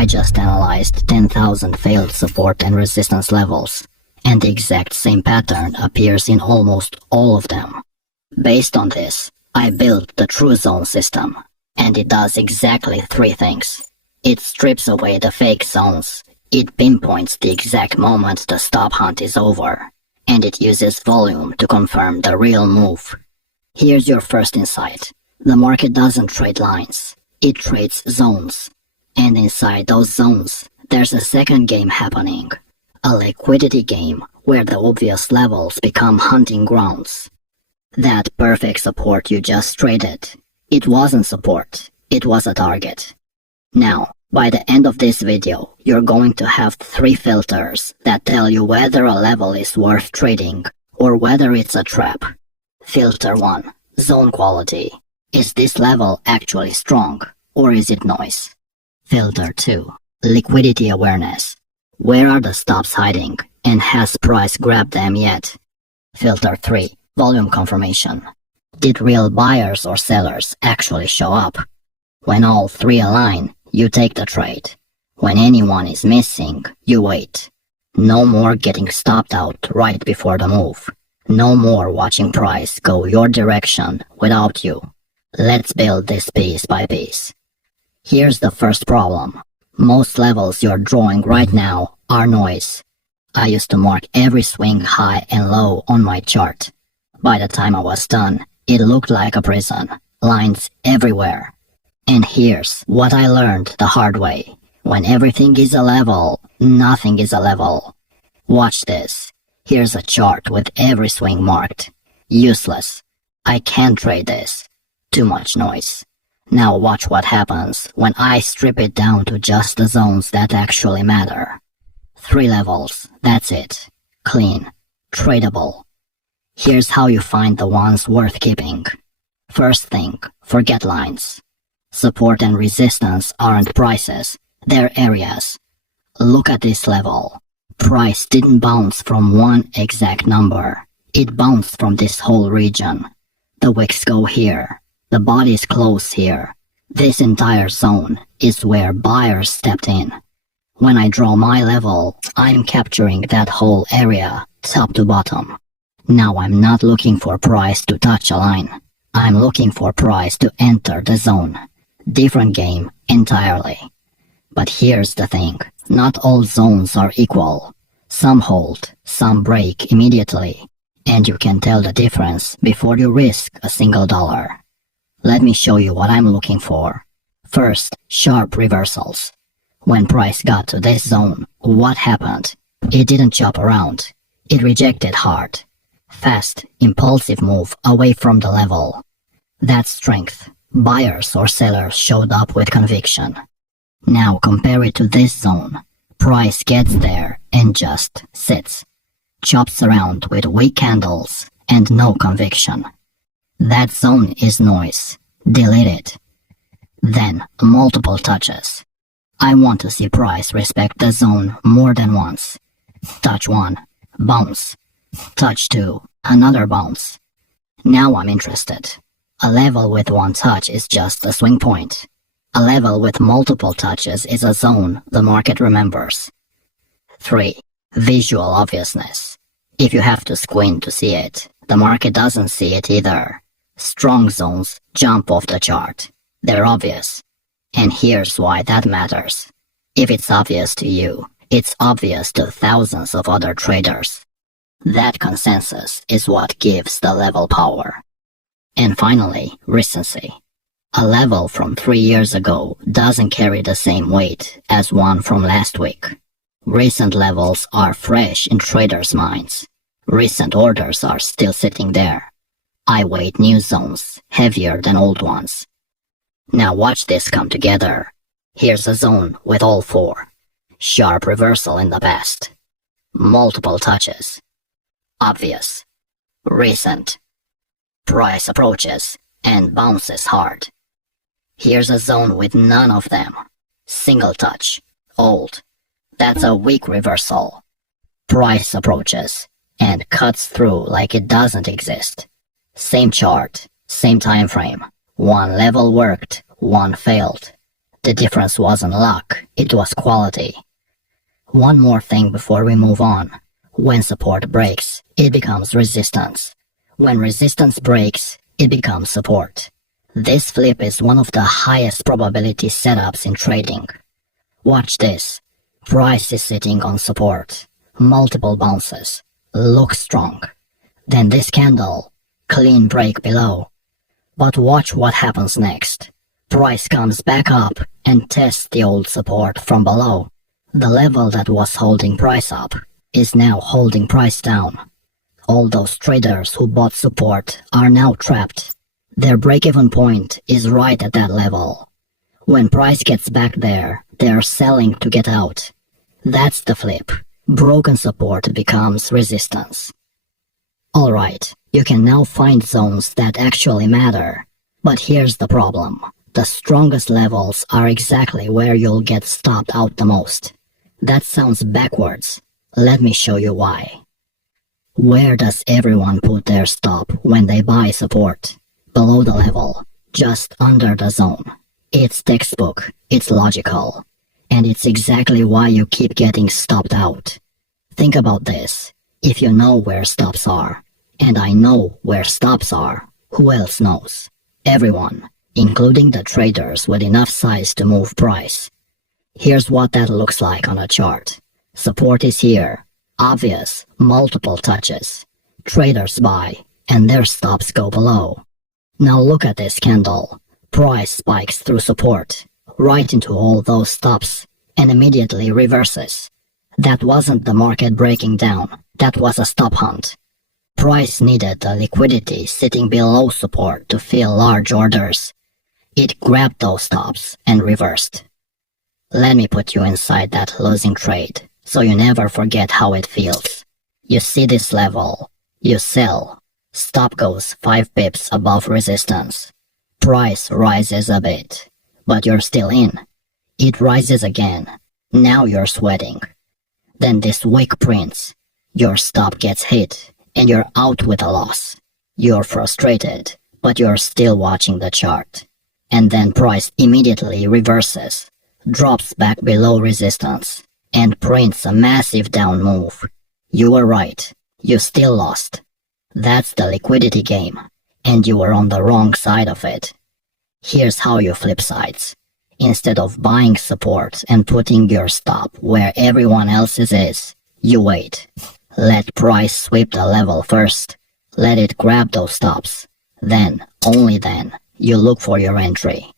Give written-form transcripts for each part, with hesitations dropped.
I just analyzed 10,000 failed support and resistance levels, and the exact same pattern appears in almost all of them. Based on this, I built the True Zone system, and it does exactly three things. It strips away the fake zones, it pinpoints the exact moment the stop hunt is over, and it uses volume to confirm the real move. Here's your first insight. The market doesn't trade lines, it trades zones. And inside those zones, there's a second game happening. A liquidity game where the obvious levels become hunting grounds. That perfect support you just traded, it wasn't support, it was a target. Now, by the end of this video, you're going to have three filters that tell you whether a level is worth trading or whether it's a trap. Filter 1. Zone quality. Is this level actually strong, or is it noise? Filter 2. Liquidity awareness. Where are the stops hiding, and has price grabbed them yet? Filter 3. Volume confirmation. Did real buyers or sellers actually show up? When all three align, you take the trade. When anyone is missing, you wait. No more getting stopped out right before the move. No more watching price go your direction without you. Let's build this piece by piece. Here's the first problem. Most levels you're drawing right now are noise. I used to mark every swing high and low on my chart. By the time I was done, it looked like a prison. Lines everywhere. And here's what I learned the hard way. When everything is a level, nothing is a level. Watch this. Here's a chart with every swing marked. Useless. I can't trade this. Too much noise. Now watch what happens when I strip it down to just the zones that actually matter. 3 levels, that's it. Clean. Tradable. Here's how you find the ones worth keeping. First thing, forget lines. Support and resistance aren't prices, they're areas. Look at this level. Price didn't bounce from one exact number. It bounced from this whole region. The wicks go here. The bodies close here. This entire zone is where buyers stepped in. When I draw my level, I'm capturing that whole area, top to bottom. Now I'm not looking for price to touch a line. I'm looking for price to enter the zone. Different game entirely. But here's the thing. Not all zones are equal. Some hold, some break immediately. And you can tell the difference before you risk a single dollar. Let me show you what I'm looking for. First, sharp reversals. When price got to this zone, what happened? It didn't chop around. It rejected hard. Fast, impulsive move away from the level. That's strength. Buyers or sellers showed up with conviction. Now compare it to this zone. Price gets there and just sits. Chops around with weak candles and no conviction. That zone is noise. Delete it. Then, multiple touches. I want to see price respect the zone more than once. Touch 1. Bounce. Touch 2. Another bounce. Now I'm interested. A level with one touch is just a swing point. A level with multiple touches is a zone the market remembers. 3. Visual obviousness. If you have to squint to see it, the market doesn't see it either. Strong zones jump off the chart. They're obvious. And here's why that matters. If it's obvious to you, it's obvious to thousands of other traders. That consensus is what gives the level power. And finally, recency. A level from 3 years ago doesn't carry the same weight as one from last week. Recent levels are fresh in traders' minds. Recent orders are still sitting there. I weight new zones heavier than old ones. Now watch this come together. Here's a zone with all 4. Sharp reversal in the past. Multiple touches. Obvious. Recent. Price approaches and bounces hard. Here's a zone with none of them. Single touch. Old. That's a weak reversal. Price approaches and cuts through like it doesn't exist. Same chart, same time frame. One level worked, one failed. The difference wasn't luck, it was quality. One more thing before we move on. When support breaks, it becomes resistance. When resistance breaks, it becomes support. This flip is one of the highest probability setups in trading. Watch this. Price is sitting on support. Multiple bounces. Looks strong. Then this candle. Clean break below. But watch what happens next. Price comes back up and tests the old support from below. The level that was holding price up is now holding price down. All those traders who bought support are now trapped. Their break-even point is right at that level. When price gets back there, they're selling to get out. That's the flip. Broken support becomes resistance. Alright, you can now find zones that actually matter. But here's the problem. The strongest levels are exactly where you'll get stopped out the most. That sounds backwards. Let me show you why. Where does everyone put their stop when they buy support? Below the level, just under the zone. It's textbook, it's logical, and it's exactly why you keep getting stopped out. Think about this. If you know where stops are, and I know where stops are, who else knows? Everyone, including the traders with enough size to move price. Here's what that looks like on a chart. Support is here. Obvious, multiple touches. Traders buy, and their stops go below. Now look at this candle. Price spikes through support, right into all those stops, and immediately reverses. That wasn't the market breaking down, that was a stop hunt. Price needed the liquidity sitting below support to fill large orders. It grabbed those stops and reversed. Let me put you inside that losing trade, so you never forget how it feels. You see this level, you sell. Stop goes 5 pips above resistance. Price rises a bit, but you're still in. It rises again. Now you're sweating. Then this wick prints. Your stop gets hit, and you're out with a loss. You're frustrated, but you're still watching the chart. And then price immediately reverses, drops back below resistance, and prints a massive down move. You were right. You still lost. That's the liquidity game, and you were on the wrong side of it. Here's how you flip sides. Instead of buying support and putting your stop where everyone else's is, you wait. Let price sweep the level first. Let it grab those stops. Then, only then, you look for your entry.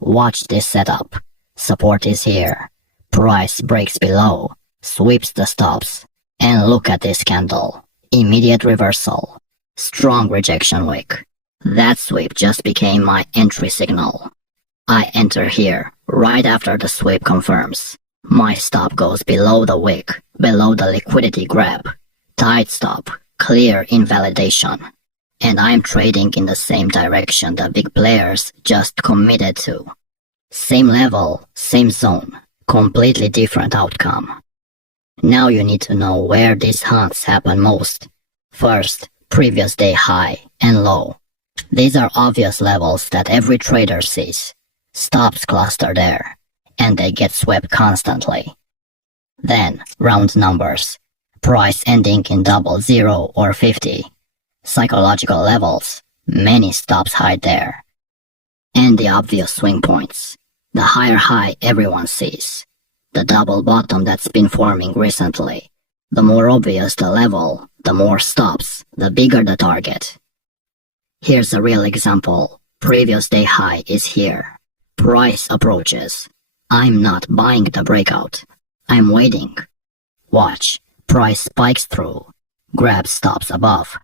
Watch this setup. Support is here. Price breaks below, sweeps the stops, and look at this candle. Immediate reversal. Strong rejection wick. That sweep just became my entry signal. I enter here, right after the sweep confirms. My stop goes below the wick, below the liquidity grab. Tight stop, clear invalidation. And I'm trading in the same direction the big players just committed to. Same level, same zone, completely different outcome. Now you need to know where these hunts happen most. First, previous day high and low. These are obvious levels that every trader sees. Stops cluster there, and they get swept constantly. Then, round numbers. Price ending in 00 or 50. Psychological levels. Many stops hide there. And the obvious swing points. The higher high everyone sees. The double bottom that's been forming recently. The more obvious the level, the more stops, the bigger the target. Here's a real example. Previous day high is here. Price approaches. I'm not buying the breakout. I'm waiting. Watch. Price spikes through, grabs stops above,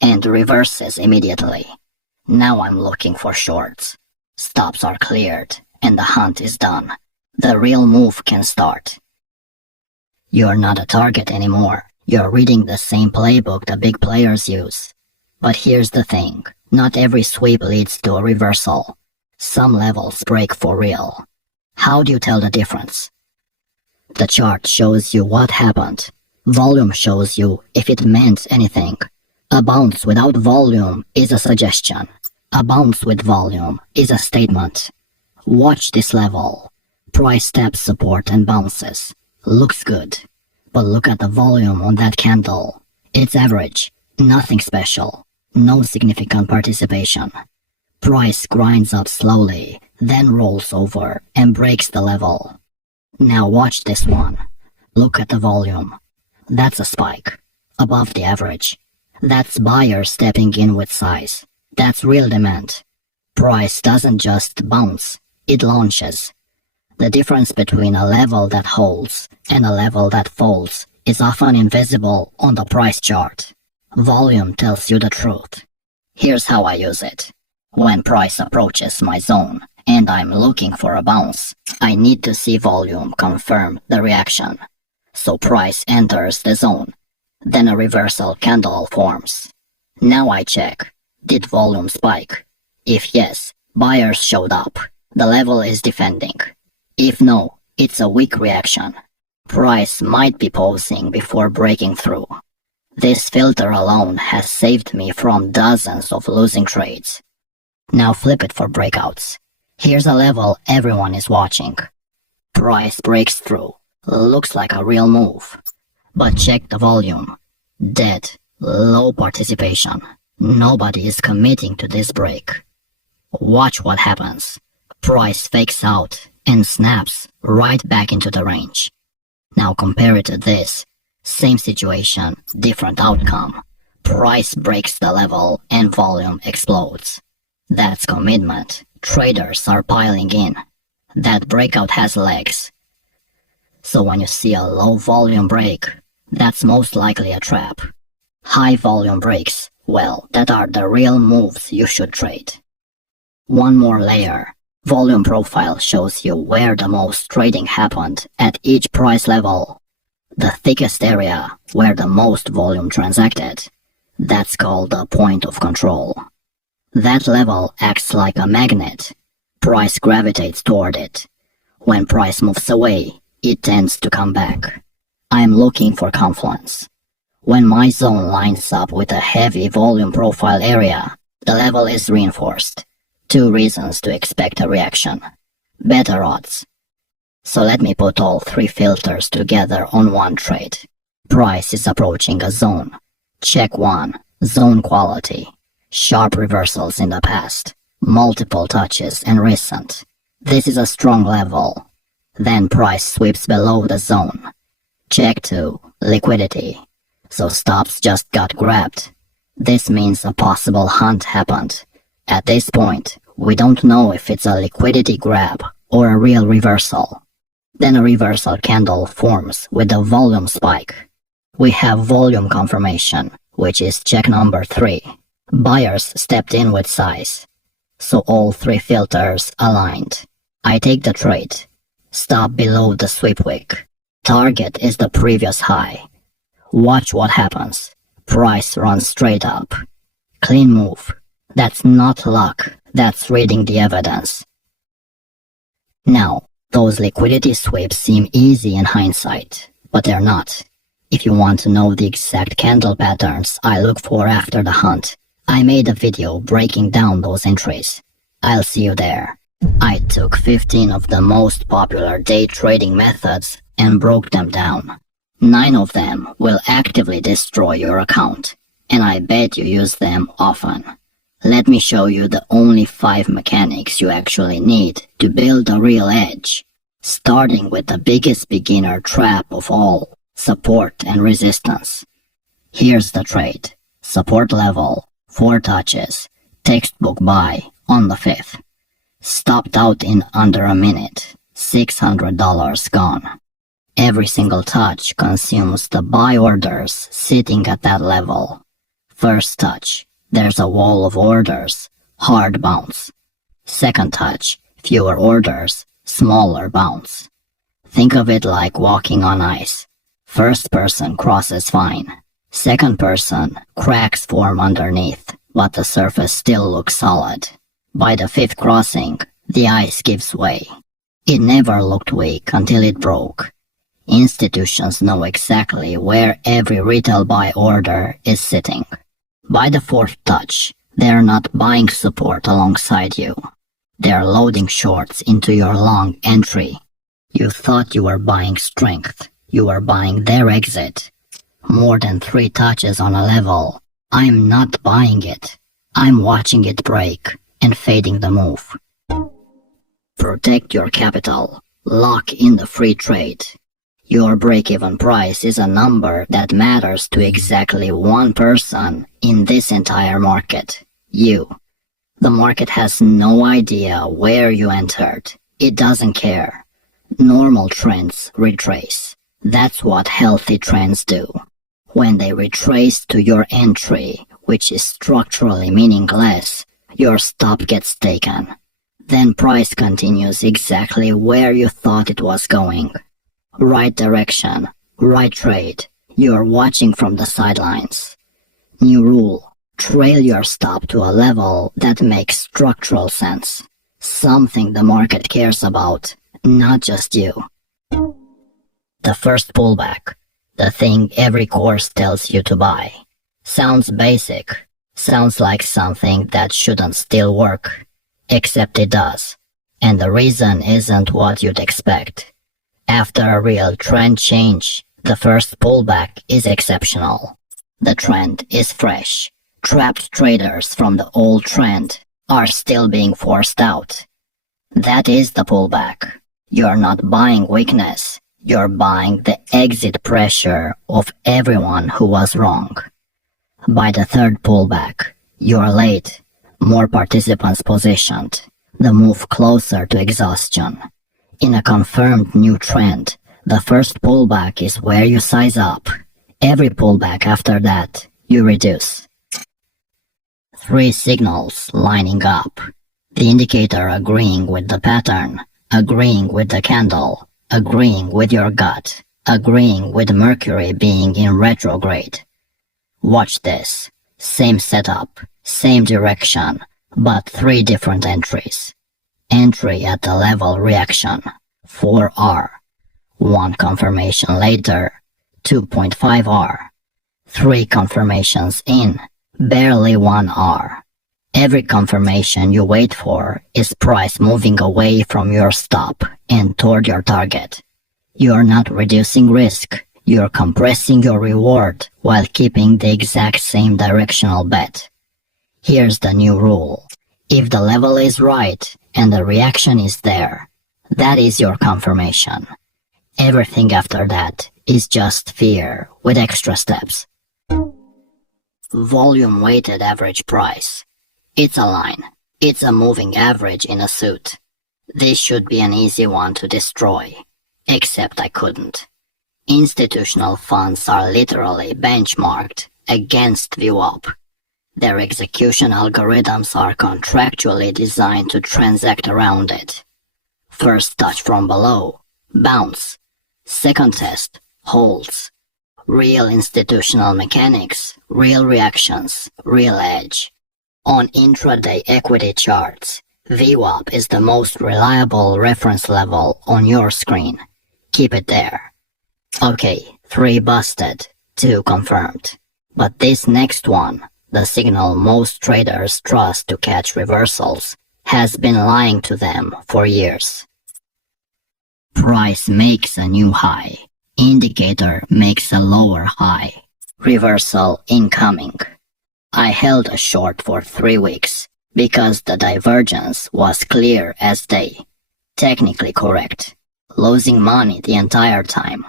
and reverses immediately. Now I'm looking for shorts. Stops are cleared, and the hunt is done. The real move can start. You're not a target anymore. You're reading the same playbook the big players use. But here's the thing. Not every sweep leads to a reversal. Some levels break for real. How do you tell the difference? The chart shows you what happened. Volume shows you if it meant anything. A bounce without volume is a suggestion. A bounce with volume is a statement. Watch this level. Price taps support and bounces. Looks good. But look at the volume on that candle. It's average. Nothing special. No significant participation. Price grinds up slowly, then rolls over and breaks the level. Now watch this one. Look at the volume. That's a spike. Above the average. That's buyers stepping in with size. That's real demand. Price doesn't just bounce, it launches. The difference between a level that holds and a level that falls is often invisible on the price chart. Volume tells you the truth. Here's how I use it. When price approaches my zone and I'm looking for a bounce, I need to see volume confirm the reaction. So price enters the zone. Then a reversal candle forms. Now I check. Did volume spike? If yes, buyers showed up. The level is defending. If no, it's a weak reaction. Price might be pausing before breaking through. This filter alone has saved me from dozens of losing trades. Now flip it for breakouts. Here's a level everyone is watching. Price breaks through. Looks like a real move. But check the volume. Dead. Low participation. Nobody is committing to this break. Watch what happens. Price fakes out and snaps right back into the range. Now compare it to this. Same situation, different outcome. Price breaks the level and volume explodes. That's commitment. Traders are piling in. That breakout has legs. So when you see a low volume break, that's most likely a trap. High volume breaks, well, that are the real moves you should trade. One more layer. Volume profile shows you where the most trading happened at each price level. The thickest area where the most volume transacted. That's called the point of control. That level acts like a magnet. Price gravitates toward it. When price moves away, it tends to come back. I'm looking for confluence. When my zone lines up with a heavy volume profile area, the level is reinforced. 2 reasons to expect a reaction. Better odds. So let me put all 3 filters together on one trade. Price is approaching a zone. Check 1. Zone quality. Sharp reversals in the past. Multiple touches and recent. This is a strong level. Then price sweeps below the zone. Check 2. Liquidity. So stops just got grabbed. This means a possible hunt happened. At this point, we don't know if it's a liquidity grab or a real reversal. Then a reversal candle forms with a volume spike. We have volume confirmation, which is check number 3. Buyers stepped in with size. So all 3 filters aligned. I take the trade. Stop below the sweep wick. Target is the previous high. Watch what happens. Price runs straight up. Clean move. That's not luck, that's reading the evidence. Now, those liquidity sweeps seem easy in hindsight, but they're not. If you want to know the exact candle patterns I look for after the hunt, I made a video breaking down those entries. I'll see you there. I took 15 of the most popular day trading methods and broke them down. 9 of them will actively destroy your account, and I bet you use them often. Let me show you the only 5 mechanics you actually need to build a real edge, starting with the biggest beginner trap of all, support and resistance. Here's the trade. Support level, 4 touches, textbook buy on the 5th. Stopped out in under a minute, $600 gone. Every single touch consumes the buy orders sitting at that level. First touch. There's a wall of orders, hard bounce. Second touch, fewer orders, smaller bounce. Think of it like walking on ice. First person crosses fine. Second person, cracks form underneath, but the surface still looks solid. By the 5th crossing, the ice gives way. It never looked weak until it broke. Institutions know exactly where every retail buy order is sitting. By the 4th touch, they're not buying support alongside you. They're loading shorts into your long entry. You thought you were buying strength. You were buying their exit. More than 3 touches on a level. I'm not buying it. I'm watching it break and fading the move. Protect your capital. Lock in the free trade. Your break-even price is a number that matters to exactly one person in this entire market. You. The market has no idea where you entered. It doesn't care. Normal trends retrace. That's what healthy trends do. When they retrace to your entry, which is structurally meaningless, your stop gets taken. Then price continues exactly where you thought it was going. Right direction, right trade. You're watching from the sidelines. New rule. Trail your stop to a level that makes structural sense. Something the market cares about, not just you. The first pullback. The thing every course tells you to buy. Sounds basic. Sounds like something that shouldn't still work. Except it does. And the reason isn't what you'd expect. After a real trend change, the first pullback is exceptional. The trend is fresh. Trapped traders from the old trend are still being forced out. That is the pullback. You're not buying weakness. You're buying the exit pressure of everyone who was wrong. By the third pullback, you're late. More participants positioned. The move closer to exhaustion. In a confirmed new trend, the first pullback is where you size up. Every pullback after that, you reduce. 3 signals lining up. The indicator agreeing with the pattern, agreeing with the candle, agreeing with your gut, agreeing with Mercury being in retrograde. Watch this. Same setup, same direction, but 3 different entries. Entry at the level reaction, 4R. 1 confirmation later, 2.5R. 3 confirmations in, barely 1R. Every confirmation you wait for is price moving away from your stop and toward your target. You're not reducing risk, you're compressing your reward while keeping the exact same directional bet. Here's the new rule. If the level is right and the reaction is there, that is your confirmation. Everything after that is just fear with extra steps. Volume weighted average price. It's a line. It's a moving average in a suit. This should be an easy one to destroy. Except I couldn't. Institutional funds are literally benchmarked against VWAP. Their execution algorithms are contractually designed to transact around it. First touch from below, bounce. Second test, holds. Real institutional mechanics, real reactions, real edge. On intraday equity charts, VWAP is the most reliable reference level on your screen. Keep it there. Okay, 3 busted, 2 confirmed. But this next one, the signal most traders trust to catch reversals, has been lying to them for years. Price makes a new high. Indicator makes a lower high. Reversal incoming. I held a short for 3 weeks because the divergence was clear as day. Technically correct. Losing money the entire time.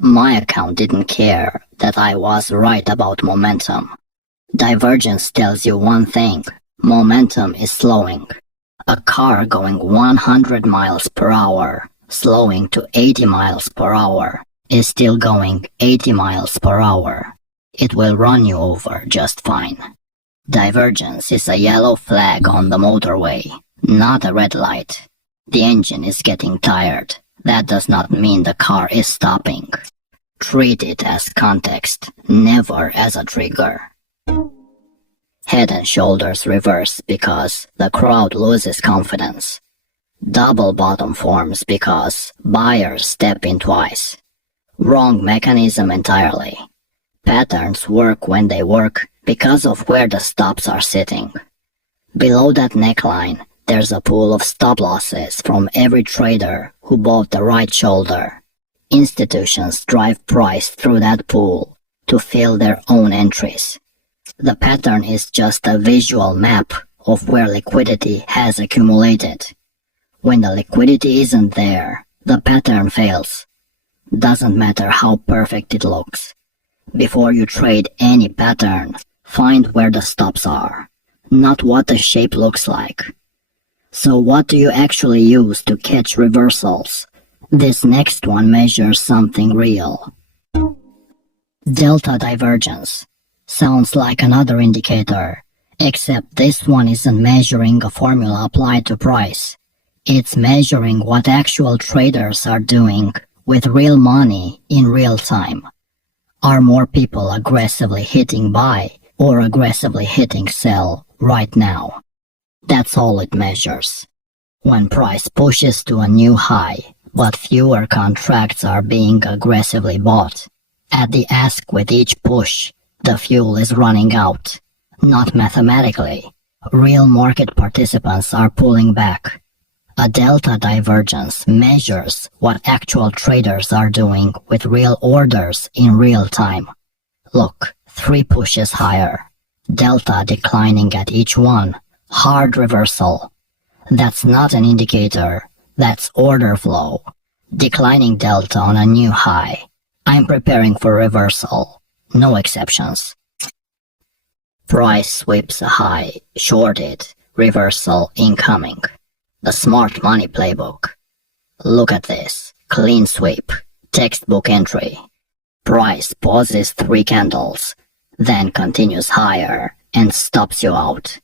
My account didn't care that I was right about momentum. Divergence tells you one thing. Momentum is slowing. A car going 100 miles per hour, slowing to 80 miles per hour, is still going 80 miles per hour. It will run you over just fine. Divergence is a yellow flag on the motorway, not a red light. The engine is getting tired. That does not mean the car is stopping. Treat it as context, never as a trigger. Head and shoulders reverse because the crowd loses confidence. Double bottom forms because buyers step in twice. Wrong mechanism entirely. Patterns work when they work because of where the stops are sitting. Below that neckline, There's a pool of stop losses from every trader who bought the right shoulder. Institutions drive price through that pool to fill their own entries. The pattern is just a visual map of where liquidity has accumulated. When the liquidity isn't there, the pattern fails. Doesn't matter how perfect it looks. Before you trade any pattern, find where the stops are, not what the shape looks like. So what do you actually use to catch reversals? This next one measures something real. Delta divergence. Sounds like another indicator, except this one isn't measuring a formula applied to price. It's measuring what actual traders are doing with real money in real time. Are more people aggressively hitting buy or aggressively hitting sell right now? That's all it measures. When price pushes to a new high, but fewer contracts are being aggressively bought, at the ask with each push, the fuel is running out. Not mathematically. Real market participants are pulling back. A delta divergence measures what actual traders are doing with real orders in real time. Look, 3 pushes higher. Delta declining at each one. Hard reversal. That's not an indicator. That's order flow. Declining delta on a new high. I'm preparing for reversal. No exceptions. Price sweeps a high. Shorted. Reversal incoming. The smart money playbook. Look at this. Clean sweep. Textbook entry. Price pauses 3 candles, then continues higher and stops you out.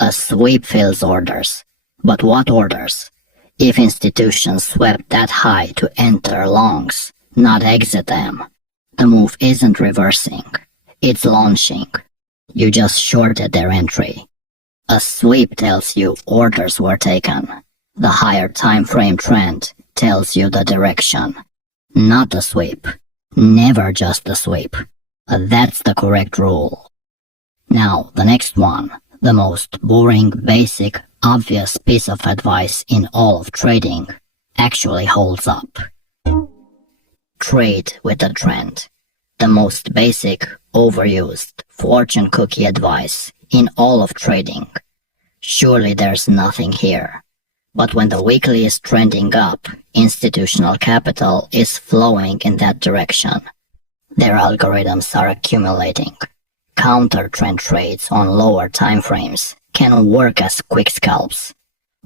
A sweep fills orders. But what orders? If institutions swept that high to enter longs, not exit them, the move isn't reversing. It's launching. You just shorted their entry. A sweep tells you orders were taken. The higher time frame trend tells you the direction. Not the sweep. Never just the sweep. That's the correct rule. Now, the next one. The most boring, basic, obvious piece of advice in all of trading actually holds up. Trade with the trend. The most basic, overused, fortune cookie advice in all of trading. Surely there's nothing here. But when the weekly is trending up, institutional capital is flowing in that direction. Their algorithms are accumulating. Counter-trend trades on lower time frames can work as quick scalps.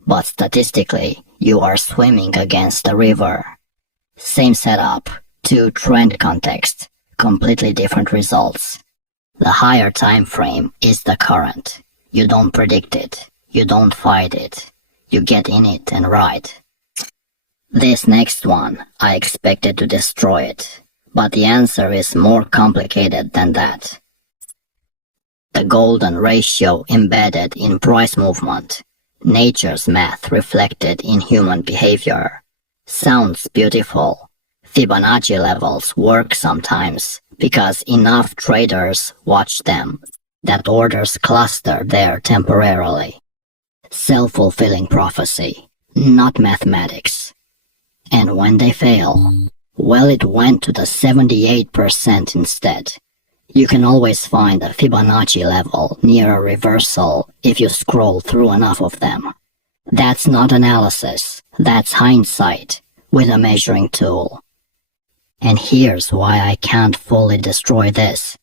But statistically, you are swimming against the river. Same setup, 2 trend contexts, completely different results. The higher time frame is the current. You don't predict it. You don't fight it. You get in it and ride. This next one, I expected to destroy it. But the answer is more complicated than that. The golden ratio embedded in price movement. Nature's math reflected in human behavior. Sounds beautiful. Fibonacci levels work sometimes because enough traders watch them that orders cluster there temporarily. Self-fulfilling prophecy, not mathematics. And when they fail, well, it went to the 78% instead. You can always find a Fibonacci level near a reversal if you scroll through enough of them. That's not analysis, that's hindsight with a measuring tool. And here's why I can't fully destroy this.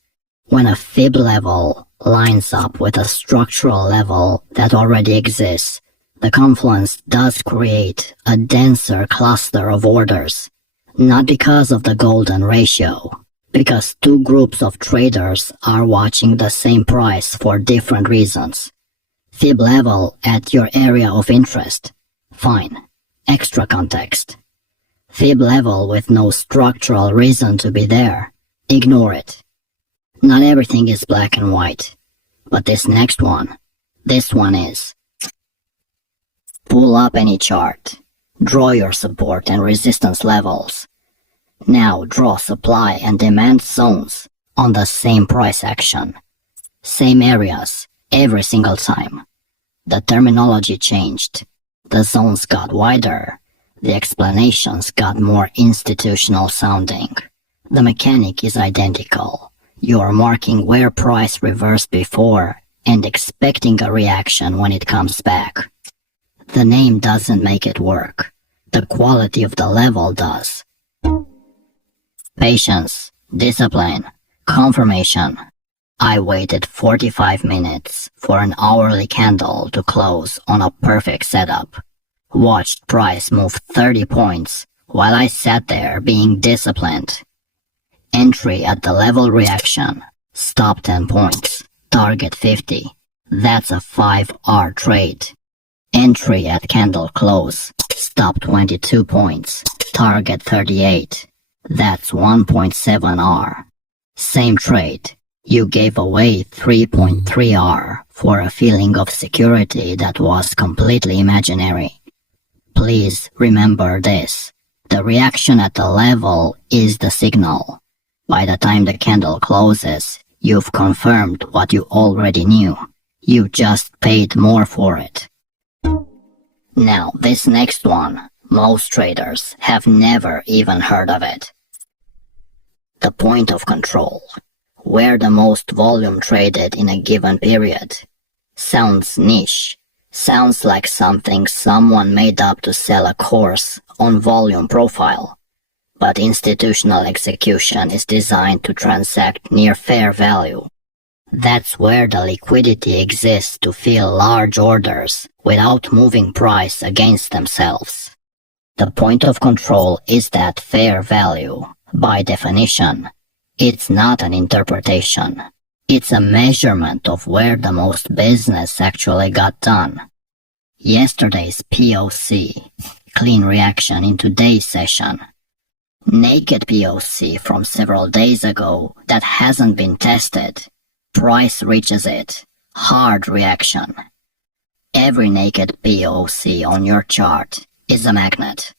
When a fib level lines up with a structural level that already exists, the confluence does create a denser cluster of orders. Not because of the golden ratio, because 2 groups of traders are watching the same price for different reasons. Fib level at your area of interest. Fine. Extra context. Fib level with no structural reason to be there. Ignore it. Not everything is black and white. But this next one, this one is. Pull up any chart. Draw your support and resistance levels. Now draw supply and demand zones on the same price action. Same areas, every single time. The terminology changed. The zones got wider. The explanations got more institutional sounding. The mechanic is identical. You're marking where price reversed before and expecting a reaction when it comes back. The name doesn't make it work. The quality of the level does. Patience, discipline, confirmation. I waited 45 minutes for an hourly candle to close on a perfect setup. Watched price move 30 points while I sat there being disciplined. Entry at the level reaction. Stop 10 points. Target 50. That's a 5R trade. Entry at candle close. Stop 22 points. Target 38. That's 1.7R. Same trade. You gave away 3.3R for a feeling of security that was completely imaginary. Please remember this. The reaction at the level is the signal. By the time the candle closes, you've confirmed what you already knew. You just paid more for it. Now, this next one, most traders have never even heard of it. The point of control, where the most volume traded in a given period. Sounds niche. Sounds like something someone made up to sell a course on volume profile. But institutional execution is designed to transact near fair value. That's where the liquidity exists to fill large orders without moving price against themselves. The point of control is that fair value. By definition, it's not an interpretation. It's a measurement of where the most business actually got done. Yesterday's POC, clean reaction in today's session. Naked POC from several days ago that hasn't been tested. Price reaches it. Hard reaction. Every naked POC on your chart is a magnet.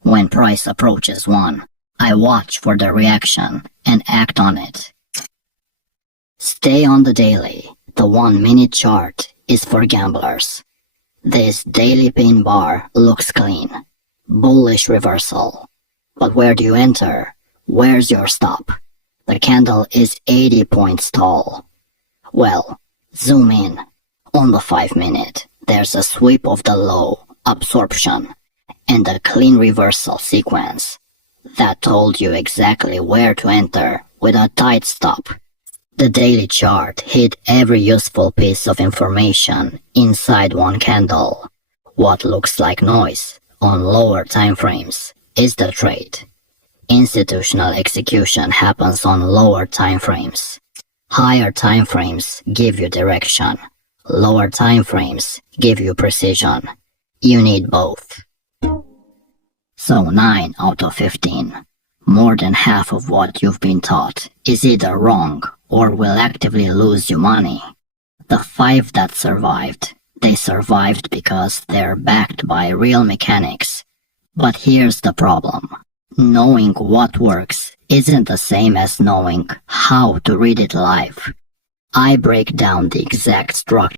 When price approaches one, I watch for the reaction and act on it. Stay on the daily. The 1-minute chart is for gamblers. This daily pin bar looks clean. Bullish reversal. But where do you enter? Where's your stop? The candle is 80 points tall. Well, zoom in. On the 5-minute, there's a sweep of the low, absorption, and a clean reversal sequence. That told you exactly where to enter with a tight stop. The daily chart hid every useful piece of information inside one candle. What looks like noise on lower time frames is the trade. Institutional execution happens on lower time frames. Higher time frames give you direction. Lower time frames give you precision. You need both. So 9 out of 15, more than half of what you've been taught, is either wrong or will actively lose you money. The 5 that survived, they survived because they're backed by real mechanics. But here's the problem. Knowing what works isn't the same as knowing how to read it live. I break down the exact structure